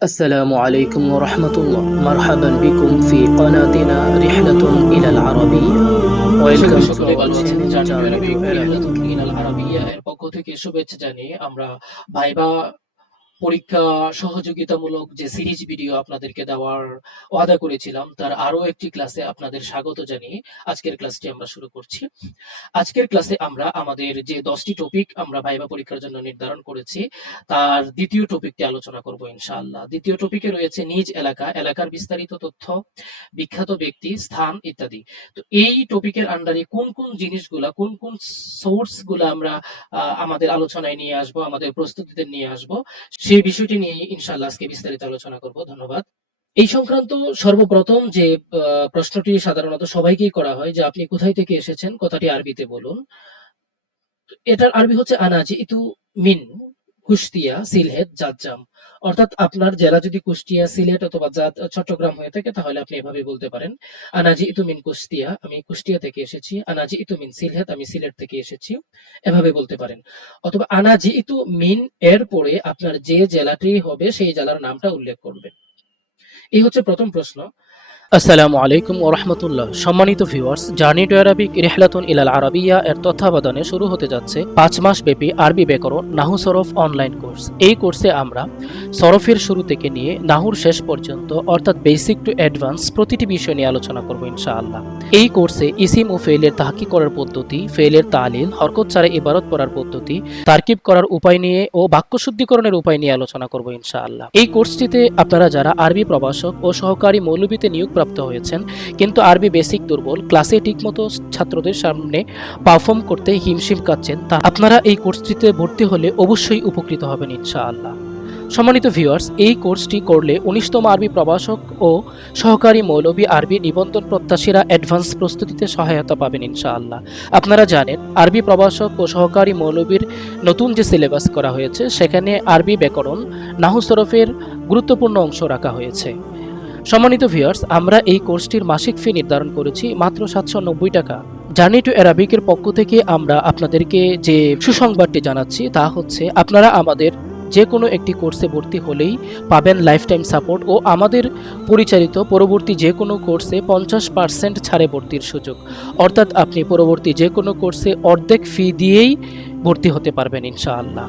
السلام عليكم ورحمة الله مرحبا بكم في قناتنا رحلة إلى العربية Welcome to সকলে our ভালো আছেন channel জানি Journey আরবি to Arabic. রিহলাতুল ইলাল আরাবিয়া এর পক্ষ থেকে শুভেচ্ছা জানিয়ে আমরা ভাইবা পরীক্ষা সহযোগিতামূলক যে সিরিজ ভিডিও আপনাদেরকে দেওয়ার ওয়াদা করেছিলাম, তার আরও একটি ক্লাসে আপনাদের স্বাগত জানিয়ে আজকের ক্লাসটি আমরা শুরু করছি। আজকের ক্লাসে আমরা আমাদের যে দশটি টপিক আমরা ভাইবা পরীক্ষার জন্য নির্ধারণ করেছি, তার দ্বিতীয় টপিকটি আলোচনা করব ইনশাআল্লাহ। দ্বিতীয় টপিকে রয়েছে নিজ এলাকা, এলাকার বিস্তারিত তথ্য, বিখ্যাত ব্যক্তি, স্থান ইত্যাদি। তো এই টপিকের আন্ডারে কোন কোন জিনিসগুলা, কোন কোন সোর্সগুলা আমরা আমাদের আলোচনায় নিয়ে আসব, আমাদের প্রস্তুতিতে নিয়ে আসব সেই বিষয়টি নিয়ে ইনশাআল্লাহ আজকে বিস্তারিত আলোচনা করব, ধন্যবাদ। এই সংক্রান্ত সর্বপ্রথম যে প্রশ্নটি সাধারণত সবাইকেই করা হয় যে, আপনি কোথায় থেকে এসেছেন, কথাটি আরবিতে বলুন। এটার আরবি হচ্ছে আনাজি ইতু মিন কুষ্টিয়া সিলহেদ জাতজাম অর্থাৎ আপনার জেলা যদি কুষ্টিয়া, সিলেট অথবা চট্টগ্রাম হয়ে থাকে, তাহলে আপনি এভাবে বলতে পারেন, আনাজি ইতুমিন কুষ্টিয়া, আমি কুষ্টিয়া থেকে এসেছি। আনাজি ইতুমিন সিলেট, আমি সিলেট থেকে এসেছি। এভাবে বলতে পারেন। অথবা আনাজি ইতু মিন এর পরে আপনার যে জেলাটি হবে, সেই জেলার নামটা উল্লেখ করবেন। এই হচ্ছে প্রথম প্রশ্ন। আসসালামু আলাইকুম ওরহমতুল্লাহ সম্মানিত ভিউয়ার্স, জার্নি টু আরবিক রেহলাতুন ইলাল আরাবিয়া এর তত্ত্বাবধানে শুরু হতে যাচ্ছে পাঁচ মাস ব্যাপী আরবি ব্যাকরণ নাহু সরফ অনলাইন কোর্স। এই কোর্সে আমরা সরফের শুরু থেকে নিয়ে নাহুর শেষ পর্যন্ত, অর্থাৎ বেসিক টু অ্যাডভান্স প্রতিটি বিষয় নিয়ে আলোচনা করব ইনশাআল্লাহ। এই কোর্সে ইসিম ও ফেলের তাহাকি করার পদ্ধতি ফেলের তালিল, হরকত ছাড়া ইবারত পড়ার পদ্ধতি, তারকিব করার উপায় নিয়ে ও বাক্য শুদ্ধিকরণের উপায় নিয়ে আলোচনা করব ইনশাআল্লাহ। এই কোর্সটিতে আপনারা যারা আরবি প্রভাষক ও সহকারী মৌলবীতে নিয়োগপ্রাপ্ত হয়েছেন, কিন্তু আরবি বেসিক দুর্বল, ক্লাসে ঠিকমতো ছাত্রদের সামনে পারফর্ম করতে হিমশিম কাচ্ছেন তা আপনারা এই কোর্সটিতে ভর্তি হলে অবশ্যই উপকৃত হবেন ইনশাআল্লাহ। সম্মানিত ভিউয়ার্স এই কোর্সটি করলে উনিশতম আরবি প্রভাষক ও সহকারী মৌলবী আরবি নিবন্ধন প্রত্যাশীরা অ্যাডভান্স প্রস্তুতিতে সহায়তা পাবেন ইনশাআল্লাহ। আপনারা জানেন, আরবি প্রভাষক ও সহকারী মৌলবীর নতুন যে সিলেবাস করা হয়েছে, সেখানে আরবি ব্যাকরণ, নাহু সরফের গুরুত্বপূর্ণ অংশ রাখা হয়েছে। সম্মানিত ভিউয়ার্স আমরা এই কোর্সটির মাসিক ফি নির্ধারণ করেছি মাত্র সাতশো নব্বই টাকা। জার্নি টু অ্যারাবিকের পক্ষ থেকে আমরা আপনাদেরকে যে সুসংবাদটি জানাচ্ছি, তা হচ্ছে, আপনারা আমাদের যে কোনো একটি কোর্সে ভর্তি হলেই পাবেন লাইফ টাইম সাপোর্ট ও আমাদের পরিচালিত পরবর্তী যে কোনো কোর্সে পঞ্চাশ পার্সেন্ট ছাড়ে ভর্তির সুযোগ। অর্থাৎ আপনি পরবর্তী যে কোনো কোর্সে অর্ধেক ফি দিয়েই ভর্তি হতে পারবেন ইনশাআল্লাহ।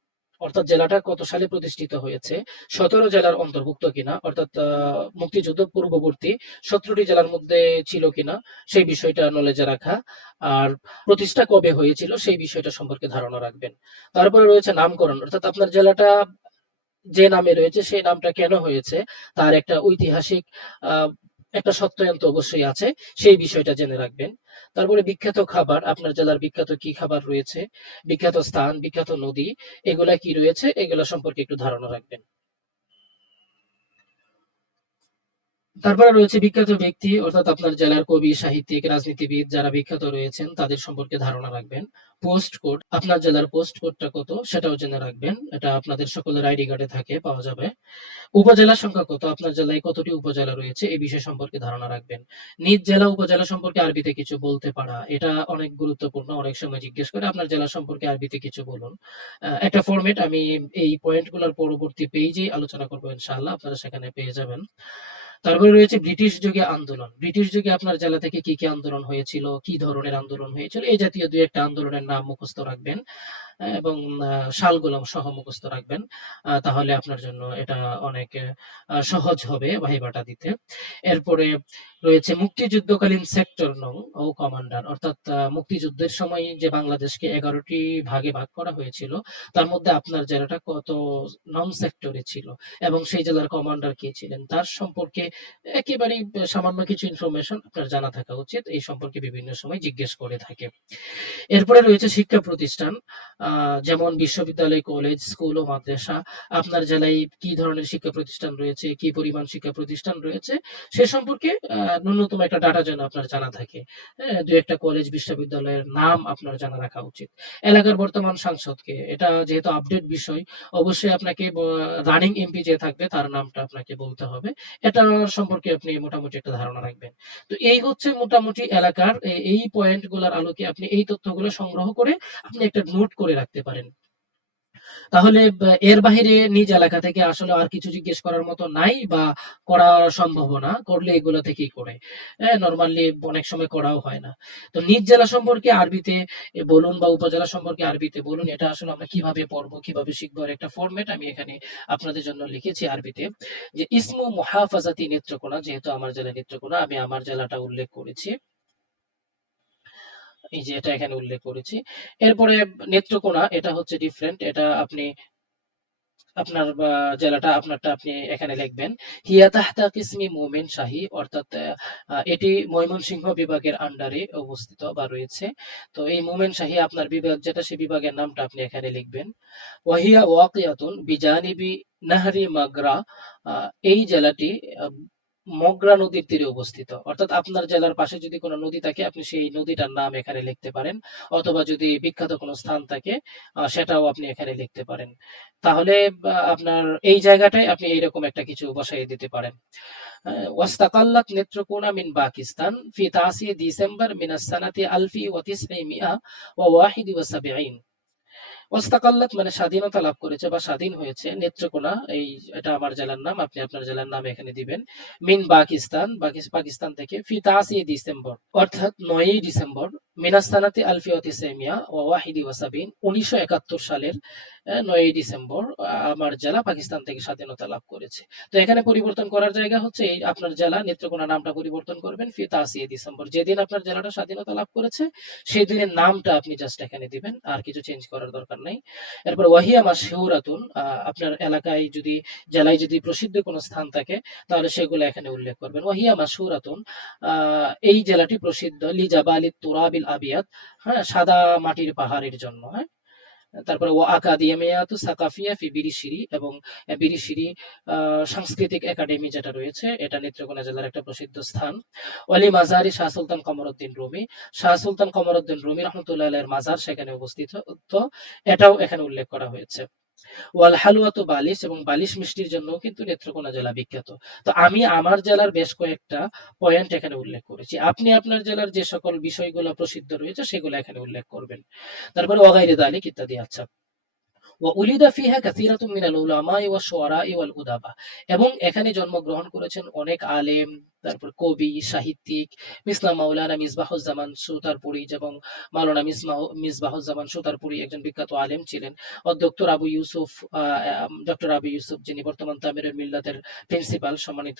অর্থাৎ জেলাটা কত সালে প্রতিষ্ঠিত হয়েছে? সতেরো জেলার অন্তর্ভুক্ত কিনা? অর্থাৎ মুক্তিযুদ্ধ পূর্ববর্তী সতেরোটি জেলার মধ্যে ছিল কিনা? সেই বিষয়টা নলেজে রাখা। আর প্রতিষ্ঠা কবে হয়েছিল সেই বিষয়টা সম্পর্কে ধারণা রাখবেন। তারপরে রয়েছে নামকরণ। অর্থাৎ আপনার জেলাটা যে নামে রয়েছে সেই নামটা কেন হয়েছে? তার একটা ঐতিহাসিক, আহ একটা সত্যায়ন্ত অবশ্যই আছে, সেই বিষয়টা জেনে রাখবেন। তারপরে বিখ্যাত খাবার, আপনার জেলার বিখ্যাত কি খাবার রয়েছে? বিখ্যাত স্থান, বিখ্যাত নদী, এগুলা কি রয়েছে? এগুলা সম্পর্কে একটু ধারণা রাখবেন। তারপরে রয়েছে বিখ্যাত ব্যক্তি, অর্থাৎ আপনার জেলার কবি, সাহিত্যিক, রাজনীতিবিদ যারা বিখ্যাত রয়েছেন, তাদের সম্পর্কে ধারণা রাখবেন। পোস্ট কোড, আপনার জেলার পোস্ট কোডটা কত সেটাও জেনে রাখবেন। এটা আপনাদের সকলের আইডি কার্ডে থাকে, পাওয়া যাবে। উপজেলার সংখ্যা কত, আপনার জেলায় কতটি উপজেলা রয়েছে এই বিষয় সম্পর্কে ধারণা রাখবেন। নিজ জেলা উপজেলা সম্পর্কে আরবিতে কিছু বলতে পারা, এটা অনেক গুরুত্বপূর্ণ, অনেক সময় জিজ্ঞেস করে আপনার জেলা সম্পর্কে আরবিতে কিছু বলুন। একটা ফরম্যাট আমি এই পয়েন্টগুলোর পরবর্তী পেজে আলোচনা করব ইনশাআল্লাহ, আপনারা সেখানে পেয়ে যাবেন। তারপরে রয়েছে ব্রিটিশ যুগে আন্দোলন। ব্রিটিশ যুগে আপনার জেলা থেকে কি কি আন্দোলন হয়েছিল, কি ধরনের আন্দোলন হয়েছিল, এই জাতীয় দুই একটা আন্দোলনের নাম মুখস্থ রাখবেন। এবং সালগুলো সহ মুখস্থ রাখবেন তাহলে আপনার জন্য এটা অনেক সহজ হবে ভাইবাটা দিতে। এরপরে রয়েছে মুক্তিযুদ্ধকালীন সেক্টর নং ও কমান্ডার। অর্থাৎ মুক্তিযুদ্ধের সময় যে বাংলাদেশকে এগারোটি ভাগে ভাগ করা হয়েছিল, তার মধ্যে আপনার জেলাটা কত নং সেক্টরে ছিল এবং সেই জেলার কমান্ডার কে ছিলেন? তার সম্পর্কে একেবারেই সামান্য কিছু ইনফরমেশন আপনার জানা থাকা উচিত। এই সম্পর্কে বিভিন্ন সময় জিজ্ঞেস করে থাকে। এরপরে রয়েছে শিক্ষা প্রতিষ্ঠান। যেমন বিশ্ববিদ্যালয়, কলেজ, স্কুল ও মাদ্রাসা, আপনার জেলায় কি ধরনের শিক্ষা প্রতিষ্ঠান রয়েছে, কি পরিমাণ শিক্ষা প্রতিষ্ঠান রয়েছে, সে সম্পর্কে ন্যূনতম একটা ডাটা যেন আপনার জানা থাকে। দু একটা কলেজ, বিশ্ববিদ্যালয়ের নাম আপনার জানা রাখা উচিত। এলাকার বর্তমান সাংসদকে, এটা যেহেতু আপডেট বিষয়, অবশ্যই আপনাকে রানিং এমপি যে থাকবে, তার নামটা আপনাকে বলতে হবে। এটা সম্পর্কে আপনি মোটামুটি একটা ধারণা রাখবেন। তো এই হচ্ছে মোটামুটি এলাকার এই পয়েন্টগুলার আলোকে আপনি এই তথ্যগুলো সংগ্রহ করে, আপনি একটা নোট করে রাখতে পারেন। তাহলে এর বাহিরে নিজ এলাকা থেকে আসলে আর কিছু জিজ্ঞেস করার মতো নাই বা করা সম্ভব না, করলে এগুলো থেকেই করে। হ্যাঁ নর্মালি অনেক সময় করাও হয় না। তো নিজ জেলা সম্পর্কে আরবিতে বলুন বা উপজেলা সম্পর্কে আরবিতে বলুন, এটা আসলে আমরা কীভাবে পড়ব, কীভাবে শিখব একটা ফরম্যাট আমি এখানে আপনাদের জন্য লিখেছি আরবিতে, যে ইসমু মুহাফাজাতি নেত্রকোনা, যেহেতু আমার জেলা নেত্রকোনা, আমি আমার জেলাটা উল্লেখ করেছি। এই যে এটা এখানে উল্লেখ করেছি। এরপরে নেত্রকোনা, এটা হচ্ছে ডিফারেন্ট এটা আপনি আপনার জেলাটা, আপনারটা আপনি এখানে লিখবেন। হিয়া তাহতা কিসমি মোমেন শাহী, অর্থাৎ এটি ময়মনসিংহ বিভাগের আন্ডারে অবস্থিত বা রয়েছে। তো এই মোমেন শাহী, আপনার বিভাগ, যেটা সেই বিভাগের নামটা আপনি এখানে লিখবেন। ওয়াহিয়া ওয়াকিয়াতুন বিজানিবি নাহরি মাগরা এই জেলাটি মগরা নদীর তীরে অবস্থিত। অর্থাৎ আপনার জেলার পাশে যদি কোনো নদী থাকে, আপনি সেই নদীটার নাম এখানে লিখতে পারেন। অথবা যদি বিখ্যাত কোনো স্থান থাকে সেটাও আপনি এখানে লিখতে পারেন। তাহলে আপনার এই জায়গাটাই আপনি এইরকম একটা কিছু বসাই দিতে পারেন। واستقلت نتركونا আলফি باكستان في 9 ديسمبر من السنة 1971 ওয়াস্তাকাল্লাত মানে স্বাধীনতা লাভ করেছে বা স্বাধীন হয়েছে, নেত্রকোনা, এই, এটা আমার জেলার নাম, আপনি আপনার জেলার নাম এখানে দিবেন। মিন পাকিস্তান পাকিস্তান থেকে ফি তাসি ডিসেম্বর, অর্থাৎ নয়ই ডিসেম্বর, মিনাস্তানাতি আলফিয়তি সেমিয়া ওয়াহিদি ওয়াসাবিন, উনিশশো একাত্তর সালের নয়ই ডিসেম্বর আমার জেলা পাকিস্তান থেকে স্বাধীনতা লাভ করেছে। তো এখানে পরিবর্তন করার জায়গা হচ্ছে এই আপনার জেলা, নেত্রকোনা নামটা পরিবর্তন করবেন ফি তাসি ডিসেম্বর। যেদিন আপনার জেলাটা স্বাধীনতা লাভ করেছে সেই দিনের নামটা আপনি জাস্ট এখানে দিবেন, আর কিছু চেঞ্জ করার দরকার নাই। এরপর ওয়াহিয়া মাশহুরাতুন আহ, আপনার এলাকায় যদি জেলায় যদি প্রসিদ্ধ কোনো স্থান থাকে তাহলে সেগুলো এখানে উল্লেখ করবেন। ওয়াহিয়া মাশহুরাতুন আহ, এই জেলাটি প্রসিদ্ধ লিজাবালি তুরাবিল আবিয়াত হ্যাঁ সাদা মাটির পাহাড়ের জন্য হ্যাঁ। তারপরে ও আকাদিয়ামিয়াতু সাকাফিয়া ফি বিরিশিরি এবং বিরিশিরি সাংস্কৃতিক একাডেমি যেটা রয়েছে, এটা নেত্রকোনা জেলার একটা প্রসিদ্ধ স্থান। ওয়ালি মাজারি শাহ সুলতান কমরউদ্দিন রুমি। শাহ সুলতান কমরউদ্দিন রুমি রহমতুল্লাহ মাজার সেখানে অবস্থিত। তো এটাও এখানে উল্লেখ করা হয়েছে। ওয়াল হালুয়া তো বালিশ এবং বালিশ মিষ্টির জন্য কিন্তু নেত্রকোনা জেলা বিখ্যাত। তো আমি আমার জেলার বেশ কয়েকটা পয়েন্ট এখানে উল্লেখ করেছি। আপনি আপনার জেলার যে সকল বিষয়গুলো প্রসিদ্ধ রয়েছে, সেগুলো এখানে উল্লেখ করবেন। তারপরে ওয়াগাইরে দালিক ইত্যাদি আচ্ছা। ওয়াউলিদা ফিহা কাসীরাতুম মিনাল উলামা ওয়া শুআরা এবং এখানে জন্মগ্রহণ করেছেন অনেক আলেম তারপর কবি, সাহিত্যিক মিসলা মাওলানা মিসবাহুজ্জামান সুতারপুরি এবং মাওলানা মিসবাহ মিসবাহুজ্জামান সুতারপুরি একজন বিখ্যাত আলেম ছিলেন। অধ্যক্তর আবু ইউসুফ ডক্টর আবু ইউসুফ যিনি বর্তমান তামিরের মিল্লাতের প্রিন্সিপাল সম্মানিত।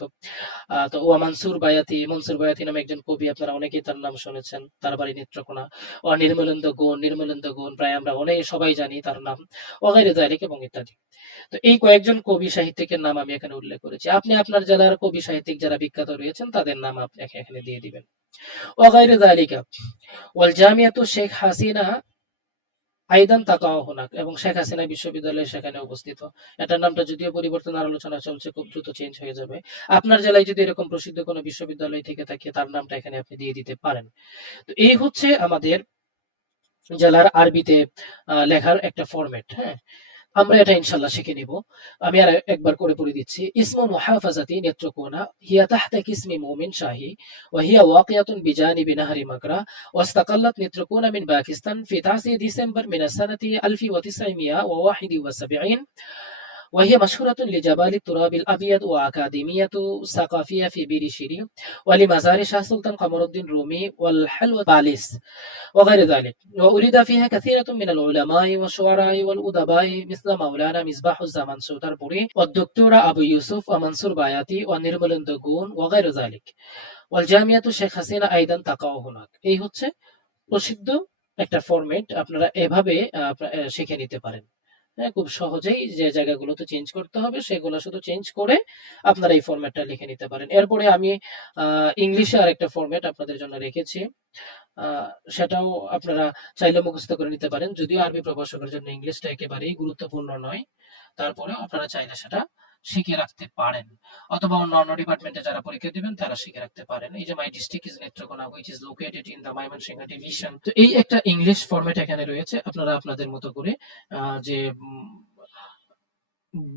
তো ওয়া মানসুর বায়াতি, মনসুর বায়াতি নামে একজন কবি আপনারা অনেকেই তার নাম শুনেছেন, তার বাড়ি নেত্রকোনা। ও নির্মলেন্দ্র গুণ নির্মলেন্দ্র গুণ, প্রায় আমরা অনেক সবাই জানি তার নাম। ওগাইরে জালিক এবং ইত্যাদি। তো এই কয়েকজন কবি সাহিত্যিকের নাম আমি এখানে উল্লেখ করেছি। আপনি আপনার জেলার কবি সাহিত্যিক যারা বিখ্যাত রয়েছেন তাদের নাম আপনি এখানে দিয়ে দিবেন। ওগাইরে জালিকা ওয়াল জামিয়াতু শেখ হাসিনা আইদান তাকাও হোনাক এবং শেখ হাসিনা বিশ্ববিদ্যালয় সেখানে অবস্থিত এটার নামটা যদিও পরিবর্তনের আলোচনা চলছে, খুব দ্রুত চেঞ্জ হয়ে যাবে। আপনার জেলায় যদি এরকম প্রসিদ্ধ কোনো বিশ্ববিদ্যালয় থেকে থাকে, তার নামটা এখানে আপনি দিয়ে দিতে পারেন। তো এই হচ্ছে আমাদের জেলার আরবিতে লেখার একটা ফরম্যাট হ্যাঁ? আমরা এটা ইনশাল্লাহ শিখে নিব আমি আর একবার করে পড়ে দিচ্ছি ইসমু মুহাফাজাতি নেত্রকোনা হিয়া তাহতা কিসমি মুমিন শাহী وهي واقعة بجانب نهر مكرا واستقلت نتركونا من باكستان في 9 ديسمبر من السنة 1971 وهي مشهورة لجبال التراب الأبيض وأكاديمية ثقافية في بيريشيري ولمزار شاه سلطان قمر الدين رومي والحلوى باليس وغير ذلك وأولد فيها كثير من العلماء والشعراء والأدباء مثل مولانا مصباح الزمان سوتربوري والدكتور أبو يوسف ومنصور باياتي ونرمل دغون وغير ذلك والجامعة শেখ হাসিনা আইদান তাকাও হুনাক এই হচ্ছে প্রসিদ্ধ একটা ফরম্যাট আপনারা এভাবে আহ, আপনা- আহ, শিখে নিতে পারেন হ্যাঁ খুব সহজেই যে জায়গাগুলোতে চেঞ্জ করতে হবে, সেগুলো শুধু চেঞ্জ করে আপনারা এই ফরম্যাটটা লিখে নিতে পারেন। এরপরে আমি ইংলিশে আরেকটা ফরম্যাট আপনাদের জন্য রেখেছি। সেটাও আপনারা চাইলে মুখস্থ করে নিতে পারেন। যদিও আরবি প্রভাষকের জন্য ইংলিশটা একেবারেই গুরুত্বপূর্ণ নয়, তারপরেও আপনারা চাইলে সেটা শিখে রাখতে পারেন। অথবা অন্য অন্য ডিপার্টমেন্টে যারা পরীক্ষা দিবেন, তারা শিখে রাখতে পারেন। এই যে my district is Netrokona which is located in the Mymensingh division তো এই একটা ইংলিশ ফরম্যাট এখানে রয়েছে। আপনারা আপনাদের মতো করে যে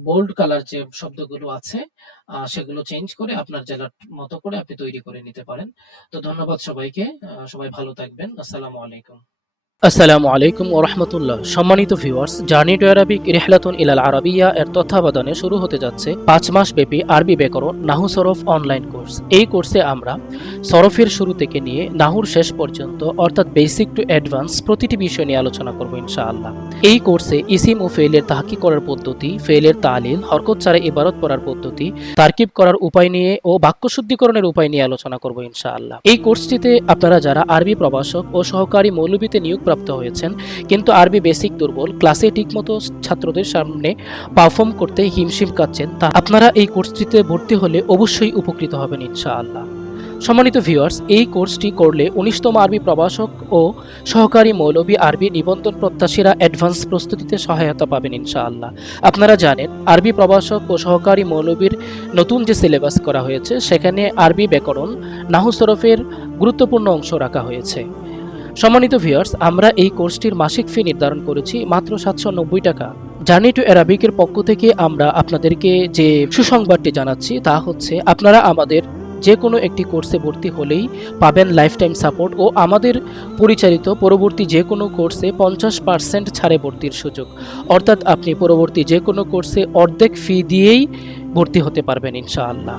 বোল্ড কালার যে শব্দগুলো আছে সেগুলো চেঞ্জ করে আপনার জেলার মতো করে আপনি তৈরি করে নিতে পারেন। তো ধন্যবাদ সবাইকে। সবাই ভালো থাকবেন। আসসালামু আলাইকুম। আসসালামু আলাইকুম ও রহমতুল্লাহ। সম্মানিত ভিউয়ার্স, জার্নি টু অ্যারাবিক রেহলাতুন ইলাল আরাবিয়া এর তত্ত্বাবধানে শুরু হতে যাচ্ছে পাঁচ মাস ব্যাপী আরবি ব্যাকরণ নাহু সরফ অনলাইন কোর্স। এই কোর্সে আমরা সরফের শুরু থেকে নিয়ে নাহুর শেষ পর্যন্ত, অর্থাৎ বেসিক টু অ্যাডভান্স প্রতিটি বিষয় নিয়ে আলোচনা করব ইনশাআল্লাহ। এই কোর্সে ইসিম ও ফেলের তাহাকি করার পদ্ধতি ফেলের তালিল, হরকত ছাড়া ইবারত পড়ার পদ্ধতি, তারকিব করার উপায় নিয়ে ও বাক্য শুদ্ধিকরণের উপায় নিয়ে আলোচনা করব ইনশাআল্লাহ। এই কোর্সটিতে আপনারা যারা আরবি প্রভাষক ও সহকারী মৌলবীতে নিয়োগপ্রাপ্ত হয়েছেন। কিন্তু আরবি বেসিক দুর্বল, ক্লাসে ঠিকমতো ছাত্রদের সামনে পারফর্ম করতে হিমশিম কাচ্ছেন তা আপনারা এই কোর্সটিতে ভর্তি হলে অবশ্যই উপকৃত হবেন ইনশাআল্লাহ। সম্মানিত ভিউয়ার্স এই কোর্সটি করলে উনিশতম আরবি প্রবাসক ও সহকারী মৌলবী আরবি নিবন্ধন প্রত্যাশীরা অ্যাডভান্স প্রস্তুতিতে সহায়তা পাবেন ইনশাআল্লাহ। আপনারা জানেন, আরবি প্রবাসক ও সহকারী মৌলবীর নতুন যে সিলেবাস করা হয়েছে, সেখানে আরবি ব্যাকরণ নাহু সরফের গুরুত্বপূর্ণ অংশ রাখা হয়েছে। সম্মানিত ভিউয়ার্স আমরা এই কোর্সটির মাসিক ফি নির্ধারণ করেছি মাত্র সাতশো নব্বই টাকা। জার্নি টু অ্যারাবিকের পক্ষ থেকে আমরা আপনাদেরকে যে সুসংবাদটি জানাচ্ছি, তা হচ্ছে আপনারা আমাদের যে কোনো একটি কোর্সে ভর্তি হলেই পাবেন লাইফ টাইম সাপোর্ট ও আমাদের পরিচালিত পরবর্তী যে কোনো কোর্সে পঞ্চাশ পার্সেন্ট ছাড়ে ভর্তির সুযোগ। অর্থাৎ আপনি পরবর্তী যে কোনো কোর্সে অর্ধেক ফি দিয়েই ভর্তি হতে পারবেন ইনশাআল্লাহ।